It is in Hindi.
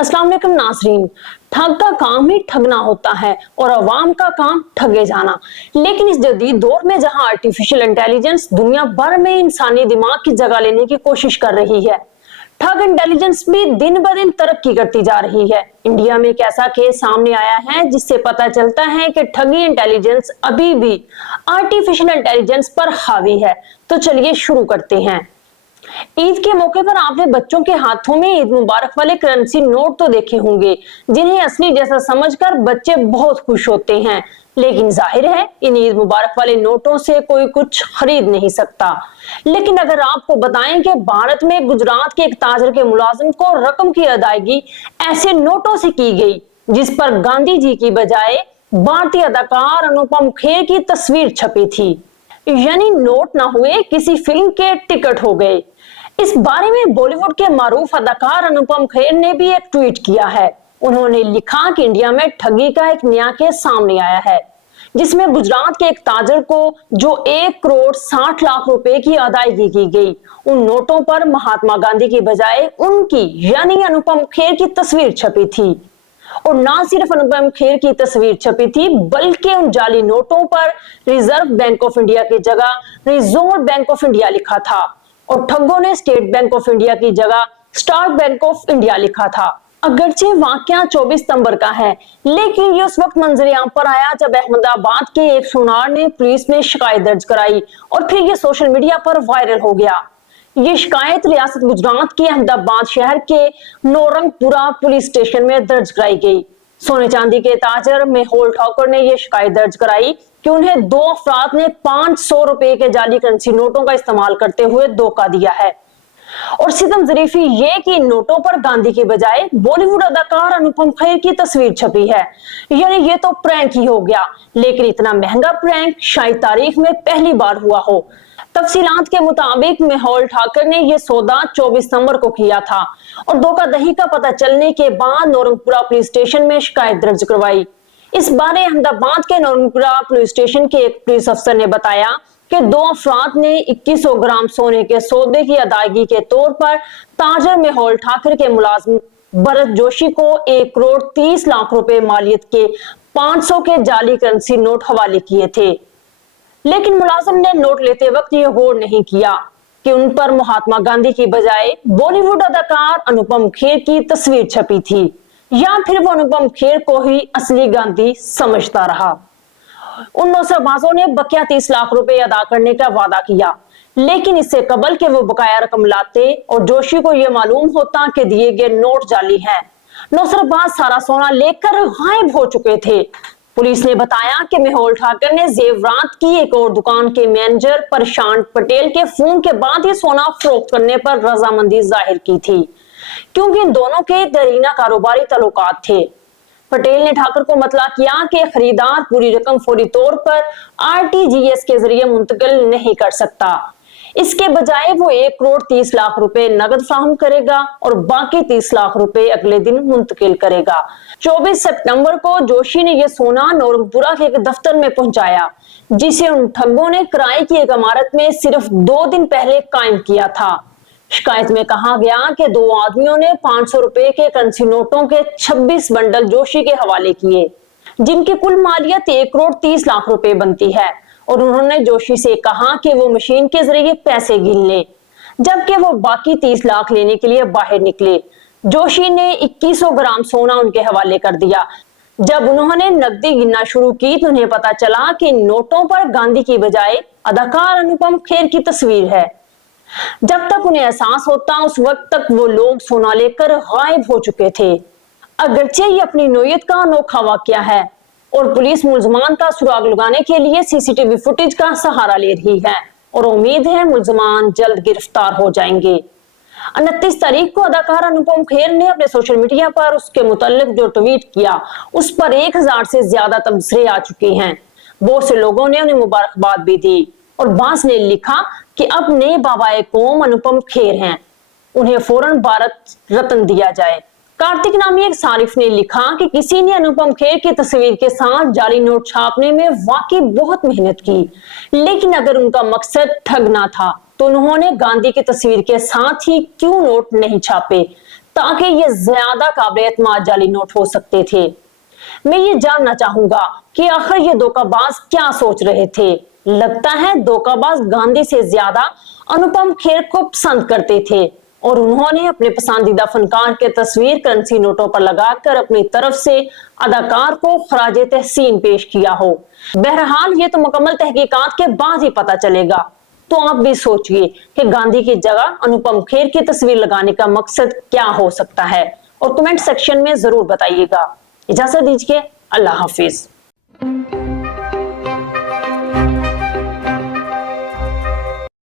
अस्सलाम वालेकुम नाज़रीन। ठग का काम ही ठगना होता है और अवाम का काम ठगे जाना। लेकिन इस जदीद दौर में जहां आर्टिफिशियल इंटेलिजेंस दुनिया भर में इंसानी दिमाग की जगह लेने की कोशिश कर रही है, ठग इंटेलिजेंस भी दिन ब दिन तरक्की करती जा रही है। इंडिया में एक ऐसा केस सामने आया है जिससे पता चलता है कि ठगी इंटेलिजेंस अभी भी आर्टिफिशियल इंटेलिजेंस पर हावी है। तो चलिए शुरू करते हैं। ईद के मौके पर आपने बच्चों के हाथों में ईद मुबारक वाले करेंसी नोट तो देखे होंगे, जिन्हें असली जैसा समझकर बच्चे बहुत खुश होते हैं। लेकिन जाहिर है इन ईद मुबारक वाले नोटों से कोई कुछ खरीद नहीं सकता। लेकिन अगर आपको बताएं कि भारत में गुजरात के एक ताजर के मुलाजिम को रकम की अदायगी ऐसे नोटों से की गई जिस पर गांधी जी की बजाय भारतीय अदाकार अनुपम खेर की तस्वीर छपी थी, यानी नोट ना हुए किसी फिल्म के टिकट हो गए। इस बारे में बॉलीवुड के मारूफ अदाकार अनुपम खेर ने भी एक ट्वीट किया है। उन्होंने लिखा कि इंडिया में ठगी का एक नया केस सामने आया है, जिसमें गुजरात के एक ताजर को जो 1 करोड़ 60 लाख रुपए की अदायगी की गई, उन नोटों पर महात्मा गांधी की बजाय उनकी यानी अनुपम खेर की तस्वीर छपी थी। और ना सिर्फ अनुपम खेर की तस्वीर छपी थी, बल्कि उन जाली नोटों पर रिजर्व बैंक ऑफ इंडिया की जगह रिजर्व बैंक ऑफ इंडिया लिखा था और ठगों ने स्टेट बैंक ऑफ इंडिया की जगह स्टेट बैंक ऑफ इंडिया लिखा था। अगरचे वाकया 24 सितंबर का है, लेकिन ये उस वक्त मंजर-ए-आम पर आया जब अहमदाबाद के एक सुनार ने पुलिस में शिकायत दर्ज कराई और फिर ये सोशल मीडिया पर वायरल हो गया। ये शिकायत रियासत गुजरात के अहमदाबाद शहर के नौरंगपुरा पुलिस स्टेशन में दर्ज कराई गई। सोने चांदी के ताजर मेहुल ठाकुर ने यह शिकायत दर्ज कराई कि उन्हें 2 अफराद ने 500 रुपए के जाली करेंसी नोटों का इस्तेमाल करते हुए धोखा दिया है। और सितम जरीफी ये कि इन नोटों पर गांधी की बजाय बॉलीवुड अदाकार अनुपम खेर की तस्वीर छपी है, यानी ये तो प्रैंक ही हो गया। लेकिन इतना महंगा प्रैंक शायद तारीख में पहली बार हुआ हो। तफसीलात के मुताबिक मेहुल ठाकुर ने यह सौदा 24 सितंबर को किया था और धोखाधड़ी का पता चलने के बाद नौरंगपुरा पुलिस स्टेशन में शिकायत दर्ज करवाई। इस बारे अहमदाबाद के नौरंगपुरा पुलिस स्टेशन के एक पुलिस अफसर ने बताया कि 2 अफराद ने 2100 ग्राम सोने के सौदे की अदायगी के तौर पर ताजर मेहुल ठाकुर के मुलाजिम भरत जोशी को 1 करोड़ 30 लाख रुपए मालियत के 500 के जाली करेंसी नोट हवाले किए थे। लेकिन मुलाजिम ने नोट लेते वक्त यह गौर नहीं किया कि उन पर महात्मा गांधी की बजाय बॉलीवुड अदाकार अनुपम खेर की तस्वीर छपी थी, या फिर वो अनुपम खेर को ही असली गांधी समझता रहा। उन नौसरबाजों ने बकिया 30 लाख रुपए अदा करने का वादा किया, लेकिन इससे कबल के वो बकाया रकम लाते और जोशी को यह मालूम होता कि दिए गए नोट जाली हैं। नौसरबाज सारा सोना लेकर गायब हो चुके थे। पुलिस ने बताया कि मेहुल ठाकुर ने जेवरात की एक और दुकान के मैनेजर प्रशांत पटेल के फोन के बाद ही सोना फरोख्त करने पर रजामंदी जाहिर की थी, क्योंकि इन दोनों के दरीना कारोबारी तल्लुकात थे। पटेल ने ठाकुर को मतला किया कि खरीदार पूरी रकम फौरी तौर पर आरटीजीएस के जरिए मुंतकिल नहीं कर सकता। इसके बजाय वो 1 करोड़ 30 लाख रुपए नगद फ्राहम करेगा और बाकी 30 लाख रुपए अगले दिन मुंतकिल करेगा। 24 सितंबर को जोशी ने यह सोना नौरंगपुरा के एक दफ्तर में पहुंचाया, जिसे उन ठगों ने किराए की एक इमारत में सिर्फ 2 दिन पहले कायम किया था। शिकायत में कहा गया कि 2 आदमियों ने 500 रुपए के करेंसी नोटों के 26 बंडल जोशी के हवाले किए, जिनकी कुल मालियत 1 करोड़ 30 लाख रुपए बनती है, और उन्होंने जोशी से कहा कि वो मशीन के जरिए पैसे गिन ले, जबकि वो बाकी 30 लाख लेने के लिए बाहर निकले। जोशी ने 2100 ग्राम सोना उनके हवाले कर दिया। जब उन्होंने नकदी गिनना शुरू की तो उन्हें पता चला कि नोटों पर गांधी की बजाय अदाकार अनुपम खेर की तस्वीर है। जब तक उन्हें एहसास होता उस वक्त तक वो लोग सोना लेकर गायब हो चुके थे। अगरचे ये अपनी नोयत का अनोखा वाकया है और पुलिस मुलजमान का सुराग लगाने के लिए सीसीटीवी फुटेज का सहारा ले रही है और उम्मीद है मुलजमान जल्द गिरफ्तार हो जाएंगे। 29 तारीख को अदाकार अनुपम खेर ने अपने सोशल मीडिया पर उसके मुताल्लिक जो ट्वीट किया उस पर 1000 से ज्यादा तबसरे आ चुके हैं। बहुत से लोगों ने उन्हें मुबारकबाद भी दी और बास ने लिखा कि अब नए बाबाए कौम अनुपम खेर हैं, उन्हें फौरन भारत रत्न दिया जाए। कार्तिक नामी एक सारिफ ने लिखा कि किसी ने अनुपम खेर की तस्वीर के साथ जाली नोट छापने में वाकई बहुत मेहनत की, लेकिन अगर उनका मकसद ठगना था तो उन्होंने गांधी की तस्वीर के साथ ही क्यों नोट नहीं छापे ताकि ये ज्यादा काबिल एतमाद जाली नोट हो सकते थे। मैं ये जानना चाहूंगा कि आखिर ये धोखाबाज क्या सोच रहे थे। लगता है धोखाबाज गांधी से ज्यादा अनुपम खेर को पसंद करते थे और उन्होंने अपने पसंदीदा फनकार के तस्वीर करेंसी नोटों पर लगाकर अपनी तरफ से अदाकार को खराजे तहसीन पेश किया हो। बहरहाल ये तो मुकम्मल तहकीकात के बाद ही पता चलेगा। तो आप भी सोचिए कि गांधी की जगह अनुपम खेर की तस्वीर लगाने का मकसद क्या हो सकता है, और कमेंट सेक्शन में जरूर बताइएगा। इजाजत दीजिए, अल्लाह हाफिज।